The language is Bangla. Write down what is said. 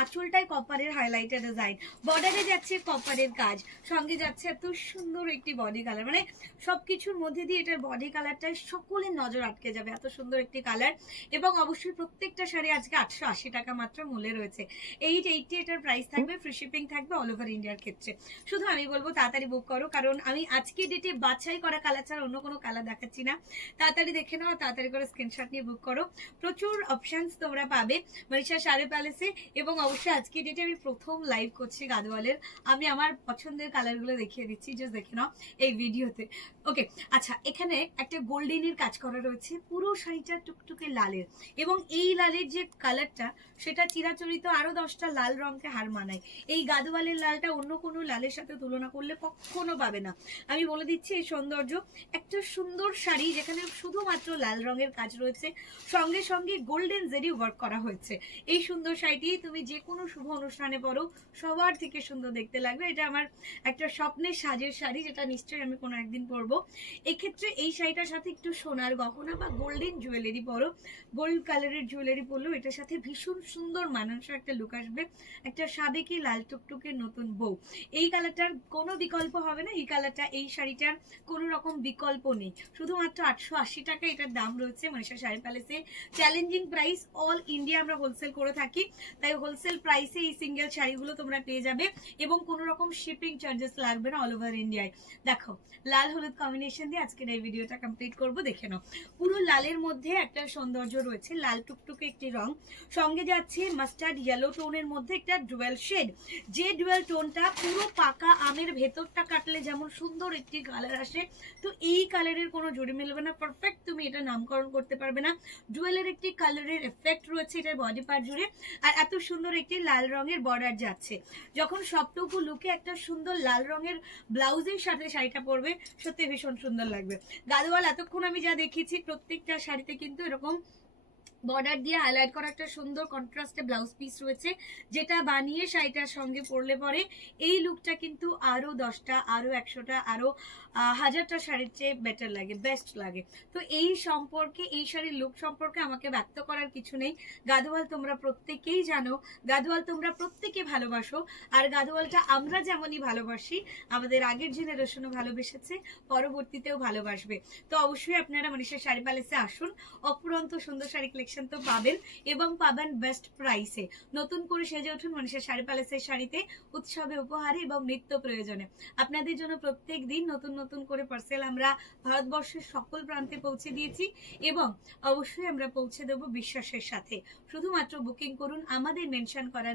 আঁচলটাই কপারের হাইলাইটার ডিজাইন, বর্ডারে যাচ্ছে কপারের কাজ, সঙ্গে যাচ্ছে এত সুন্দর একটি বডি কালার, মানে সবকিছুর মধ্যে দিয়ে এটার বডি কালারটা সকলের নজর আটকে যাবে, এত সুন্দর একটি কালার। এবং অবশ্যই প্রত্যেকটা শাড়ি আজকে 880 টাকা মাত্র মূল্যে রয়েছে। 880 এটার প্রাইস থাকবে, ফ্রি শিপিং থাকবে অল ওভার ইন্ডিয়ার ক্ষেত্রে। শুধু আমি বলবো তাড়াতাড়ি বুক করো, কারণ আমি আজকে ডেটে বাছাই করা কালার ছাড়া অন্য কোনো কালার দেখাচ্ছি না। তাড়াতাড়ি দেখে নাও, তাড়াতাড়ি করে স্ক্রিনশট নিয়ে বুক করো। প্রচুর অপশনস তোমরা পাবে মনীষা শাড়ি প্যালেসে। এবং অবশ্যই আজকে ডেটে আমি প্রথম লাইভ করছি গাদওয়ালের, আমি আমার পছন্দের কালারগুলো দেখিয়ে দিচ্ছি, জাস্ট দেখে নাও এই ভিডিওতে। ওকে, আচ্ছা, এখানে একটা গোল্ডেনের কাজ করা রয়েছে, পুরো শাড়িটা টুকটুকে লালের, এবং এই লালের যে কালারটা সেটা চিরাচরিত আরো 10টা লাল রঙকে হার মানায়। এই গাদওয়ালের লালটা অন্য কোনো লালের সাথে তুলনা করলে কখনো পাবে না। আমি বলে দিচ্ছি এই সৌন্দর্য, একটা সুন্দর শাড়ি যেখানে শুধুমাত্র লাল রঙের কাজ রয়েছে, সঙ্গে সঙ্গে গোল্ডেন জেরি ওয়ার্ক করা হয়েছে। এই সুন্দর শাড়িটি তুমি যে কোনো শুভ অনুষ্ঠানে পরো, সবার থেকে সুন্দর দেখতে লাগবে। এটা আমার একটা স্বপ্নের সাজের শাড়ি, যেটা নিশ্চয়ই আমি কোনো একদিন পরবো। এক্ষেত্রে এই শাড়িটার সাথে একটু সোনার গহনা বা গোল্ডেন জুয়েলারি পরো, গোল্ড কালারের জুয়েলারি পরলেও এটার সাথে ভীষণ সুন্দর মানানসই একটা লুক আসবে। একটা সাবেকি লাল টুকটুকে নতুন বউ, এই কালারটার কোনো বিকল্প হবে না। এই কালারটা, এই শাড়িটার কোনো রকম বিকল্প নেই। শুধুমাত্র 880 টাকা এটার দাম রয়েছে মনীষা শাড়ি প্যালেসে। চ্যালেঞ্জিং প্রাইস, অল ইন্ডিয়া আমরা হোলসেল করে থাকি, তাই হোলসেল প্রাইসে এই সিঙ্গেল শাড়িগুলো তোমরা পেয়ে যাবে, এবং কোনো রকম শিপিং চার্জেস লাগবে না অল ওভার ইন্ডিয়ায়। দেখো, লাল হলুদ কম্বিনেশন দিয়ে আজকের এই ভিডিওটা কমপ্লিট করবো, দেখে নাও। পুরো লালের মধ্যে একটা সৌন্দর্য রয়েছে, লাল টুকটুকে একটি রং, সঙ্গে যাচ্ছে মাস্টার্ড ইয়েলো টোনের মধ্যে একটা ডুয়েল শেড, যে ডুয়েল টোনটা পুরো পাকা আমের ভেতরটা কাটলে যেমন সুন্দর একটি কালার আসে, তো এই কালারের কোনো জুড়ি মিলবে না, পারফেক্ট তুমি এটা নামকরণ করতে পারবে না। ডুয়েলের একটি কালারের এফেক্ট রয়েছে এটার বডি পার্ট জুড়ে, আর এত সুন্দর একটি লাল রঙের বর্ডার যাচ্ছে। যখন সবটুকু লুকে একটা সুন্দর লাল রঙের ব্লাউজের সাথে শাড়িটা পরবে, সত্যি ভীষণ সুন্দর লাগবে। গাদওয়াল এতক্ষণ আমি যা দেখিয়েছি প্রত্যেকটা শাড়িতে কিন্তু এরকম বর্ডার দিয়ে হাইলাইট করা একটা সুন্দর কন্ট্রাস্টে ব্লাউজ পিস রয়েছে, যেটা বানিয়ে শাড়িটার সঙ্গে পরলে পরে এই লুকটা কিন্তু আরো 10টা, আরো 100টা, আরো 1000টা শাড়ির চেয়ে বেটার লাগে, বেস্ট লাগে। তো এই সম্পর্কে, এই শাড়ির লুক সম্পর্কে আমাকে ব্যক্ত করার কিছু নেই। গাদওয়াল তোমরা প্রত্যেকেই জানো, গাদওয়াল তোমরা প্রত্যেকে ভালোবাসো, আর গাদওয়ালটা আমরা যেমনই ভালোবাসি, আমাদের আগের জেনারেশনও ভালোবেসেছে, পরবর্তীতেও ভালোবাসবে। তো অবশ্যই আপনারা মনীষা শাড়ি প্যালেসে আসুন, অপুরন্ত সুন্দর শাড়ি কালেকশন তো পাবেন, এবং পাবেন বেস্ট প্রাইসে। নতুন করে সেজে উঠুন মনীষা শাড়ি প্যালেসের শাড়িতে, উৎসবে, উপহারে এবং নিত্য প্রয়োজনে। আপনাদের জন্য প্রত্যেক দিন নতুন নতুন করে পার্সেল আমরা ভারতবর্ষের সকল প্রান্তে পৌঁছে দিয়েছি, এবং অবশ্যই আমরা পৌঁছে দেব বিশ্বাসের সাথে। শুধুমাত্র বুকিং করুন, আমাদের মেনশন করা